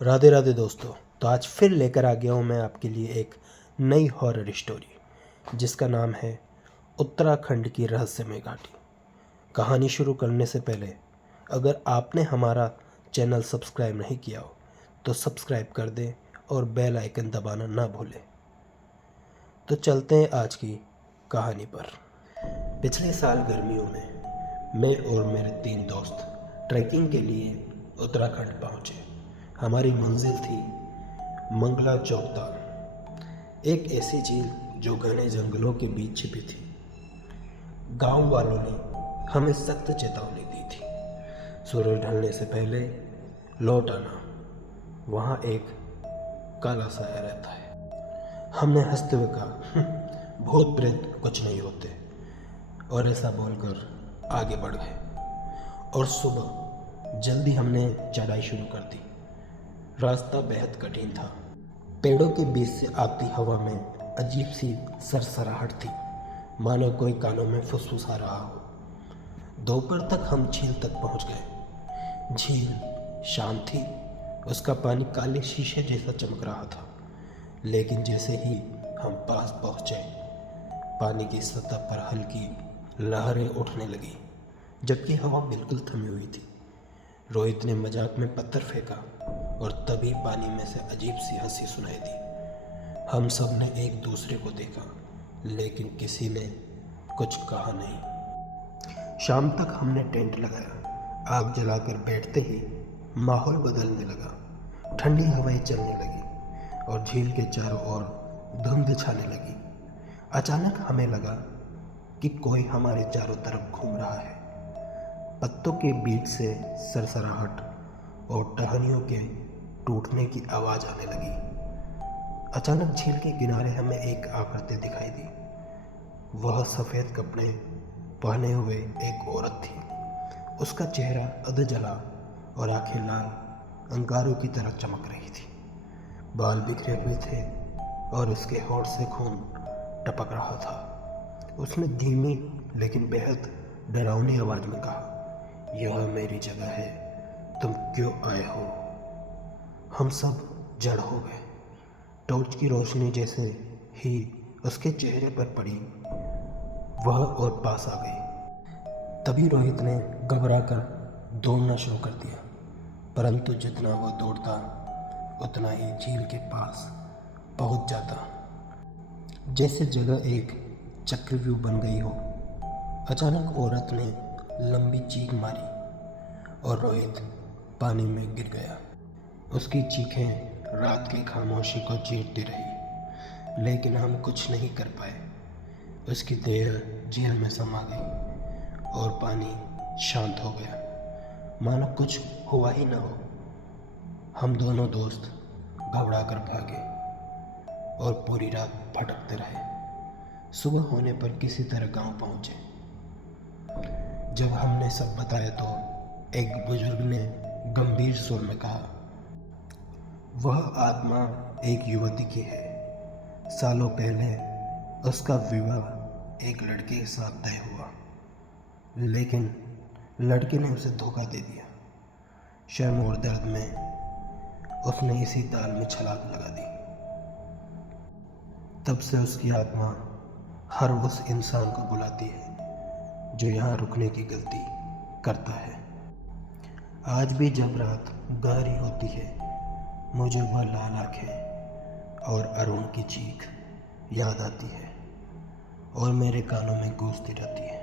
राधे राधे दोस्तों। तो आज फिर लेकर आ गया हूँ मैं आपके लिए एक नई हॉरर स्टोरी जिसका नाम है उत्तराखंड की रहस्यमय घाटी। कहानी शुरू करने से पहले अगर आपने हमारा चैनल सब्सक्राइब नहीं किया हो तो सब्सक्राइब कर दें और बेल आइकन दबाना ना भूलें। तो चलते हैं आज की कहानी पर। पिछले साल गर्मियों में मैं और मेरे 3 दोस्त ट्रैकिंग के लिए उत्तराखंड पहुँचे। हमारी मंजिल थी मंगला चौकताल, एक ऐसी झील जो घने जंगलों के बीच छिपी थी। गांव वालों ने हमें सख्त चेतावनी दी थी, सूरज ढलने से पहले लौट आना, वहाँ एक काला साया रहता है। हमने हंसते हुए कहा, भूत प्रेत कुछ नहीं होते, और ऐसा बोलकर आगे बढ़ गए। और सुबह जल्दी हमने चढ़ाई शुरू कर दी। रास्ता बेहद कठिन था। पेड़ों के बीच से आती हवा में अजीब सी सरसराहट थी, मानो कोई कानों में फुसफुसा रहा हो। दोपहर तक हम झील तक पहुंच गए। झील शांत थी, उसका पानी काले शीशे जैसा चमक रहा था। लेकिन जैसे ही हम पास पहुंचे, पानी की सतह पर हल्की लहरें उठने लगी, जबकि हवा बिल्कुल थमी हुई थी। रोहित ने मजाक में पत्थर फेंका और तभी पानी में से अजीब सी हंसी सुनाई दी। हम सब ने एक दूसरे को देखा, लेकिन किसी ने कुछ कहा नहीं। शाम तक हमने टेंट लगाया। आग जलाकर बैठते ही माहौल बदलने लगा। ठंडी हवाएं चलने लगी और झील के चारों ओर धुंध छाने लगी। अचानक हमें लगा कि कोई हमारे चारों तरफ घूम रहा है। पत्तों के बीच से सरसराहट और टहनियों के टूटने की आवाज़ आने लगी। अचानक झील के किनारे हमें एक आकृति दिखाई दी। वह सफ़ेद कपड़े पहने हुए एक औरत थी। उसका चेहरा अध जला और आंखें लाल अंगारों की तरह चमक रही थी। बाल बिखरे हुए थे और उसके होंठ से खून टपक रहा था। उसने धीमी लेकिन बेहद डरावनी आवाज़ में कहा, यह मेरी जगह है, तुम क्यों आए हो? हम सब जड़ हो गए। टॉर्च की रोशनी जैसे ही उसके चेहरे पर पड़ी, वह और पास आ गई। तभी रोहित ने घबराकर दौड़ना शुरू कर दिया, परंतु जितना वह दौड़ता उतना ही झील के पास पहुंच जाता, जैसे जगह एक चक्रव्यूह बन गई हो। अचानक औरत ने लंबी चीख मारी और रोहित पानी में गिर गया। उसकी चीखें रात की खामोशी को चीरती रही, लेकिन हम कुछ नहीं कर पाए। उसकी देह झील में समा गई और पानी शांत हो गया, मानो कुछ हुआ ही न हो। हम दोनों दोस्त घबरा कर भागे और पूरी रात भटकते रहे। सुबह होने पर किसी तरह गांव पहुंचे। जब हमने सब बताया तो एक बुजुर्ग ने गंभीर स्वर में कहा, वह आत्मा एक युवती की है। सालों पहले उसका विवाह एक लड़के के साथ तय हुआ, लेकिन लड़के ने उसे धोखा दे दिया। शर्म और दर्द में उसने इसी ताल में छलांग लगा दी। तब से उसकी आत्मा हर उस इंसान को बुलाती है जो यहाँ रुकने की गलती करता है। आज भी जब रात गहरी होती है, मुझे वह लाल आंखें और अरुण की चीख याद आती है और मेरे कानों में गूंजती रहती है।